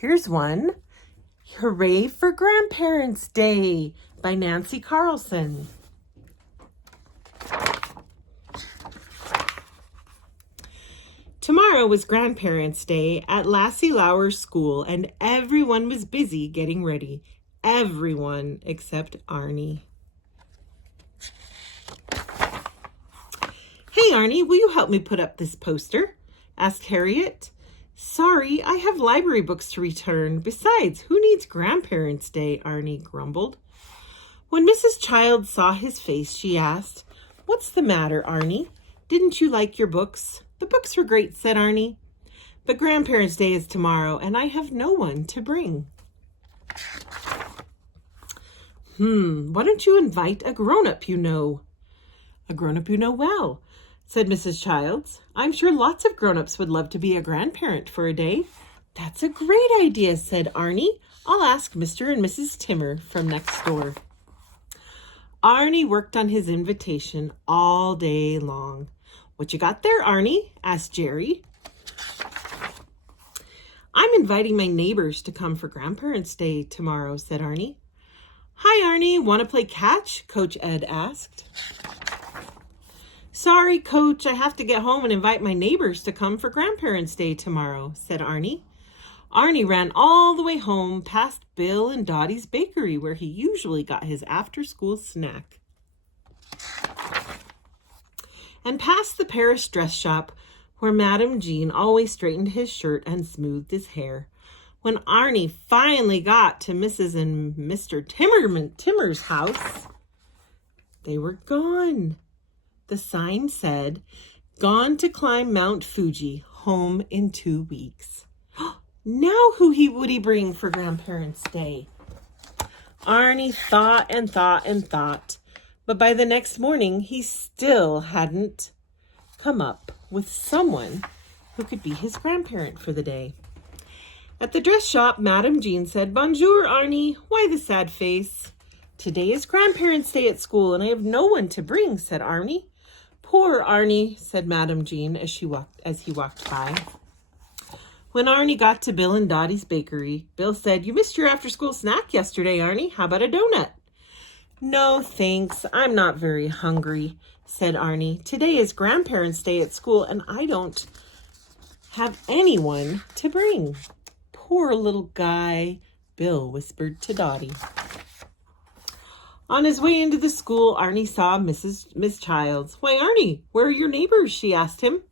Here's one. Hooray for Grandparents' Day by Nancy Carlson. Tomorrow was Grandparents' Day at Lassie Lauer's school, and everyone was busy getting ready. Everyone except Arnie. "Hey, Arnie, will you help me put up this poster?" asked Harriet. "Sorry, I have library books to return. Besides, who needs Grandparents' Day?" Arnie grumbled. When Mrs. Child saw his face, she asked, "What's the matter, Arnie? Didn't you like your books?" "The books were great," said Arnie. "But Grandparents' Day is tomorrow, and I have no one to bring." Why don't you invite a grown-up you know?" "A grown-up you know well," said Mrs. Childs. "I'm sure lots of grown-ups would love to be a grandparent for a day." "That's a great idea," said Arnie. "I'll ask Mr. and Mrs. Timmer from next door." Arnie worked on his invitation all day long. "What you got there, Arnie?" asked Jerry. "I'm inviting my neighbors to come for Grandparents' Day tomorrow," said Arnie. "Hi, Arnie. Want to play catch?" Coach Ed asked. "Sorry, Coach. I have to get home and invite my neighbors to come for Grandparents' Day tomorrow," said Arnie. Arnie ran all the way home past Bill and Dottie's bakery, where he usually got his after-school snack, and past the Paris dress shop, where Madame Jean always straightened his shirt and smoothed his hair. When Arnie finally got to Mrs. and Mr. Timmer's house, they were gone. The sign said, "Gone to climb Mount Fuji, home in 2 weeks." Now who would he bring for Grandparents' Day? Arnie thought and thought and thought, but by the next morning, he still hadn't come up with someone who could be his grandparent for the day. At the dress shop, Madame Jean said, "Bonjour, Arnie. Why the sad face?" "Today is Grandparents' Day at school, and I have no one to bring," said Arnie. "Poor Arnie," said Madame Jean as he walked by. When Arnie got to Bill and Dottie's bakery, Bill said, "You missed your after-school snack yesterday, Arnie. How about a donut?" "No, thanks. I'm not very hungry," said Arnie. "Today is Grandparents' Day at school, and I don't have anyone to bring." "Poor little guy," Bill whispered to Dottie. On his way into the school, Arnie saw Miss Childs. "Why, Arnie, where are your neighbors?" she asked him.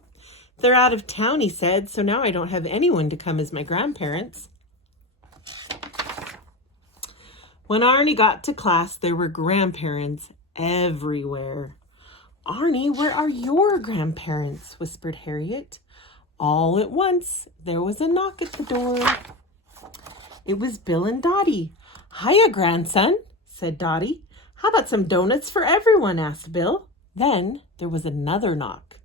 "They're out of town," he said, "so now I don't have anyone to come as my grandparents." When Arnie got to class, there were grandparents everywhere. "Arnie, where are your grandparents?" whispered Harriet. All at once, there was a knock at the door. It was Bill and Dottie. "Hiya, grandson," said Dottie. "How about some donuts for everyone?" asked Bill. Then there was another knock,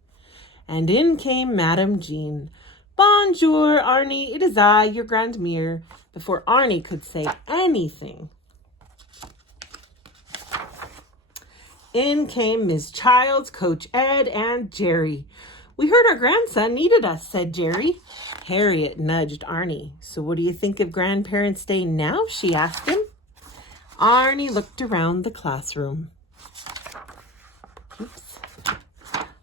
and in came Madame Jean. "Bonjour, Arnie, it is I, your grandmere." Before Arnie could say anything, in came Miss Childs, Coach Ed, and Jerry. "We heard our grandson needed us," said Jerry. Harriet nudged Arnie. "So what do you think of Grandparents' Day now?" she asked him. Arnie looked around the classroom.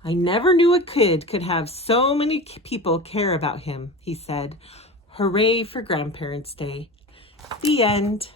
"I never knew a kid could have so many people care about him," he said. "Hooray for Grandparents' Day." The end.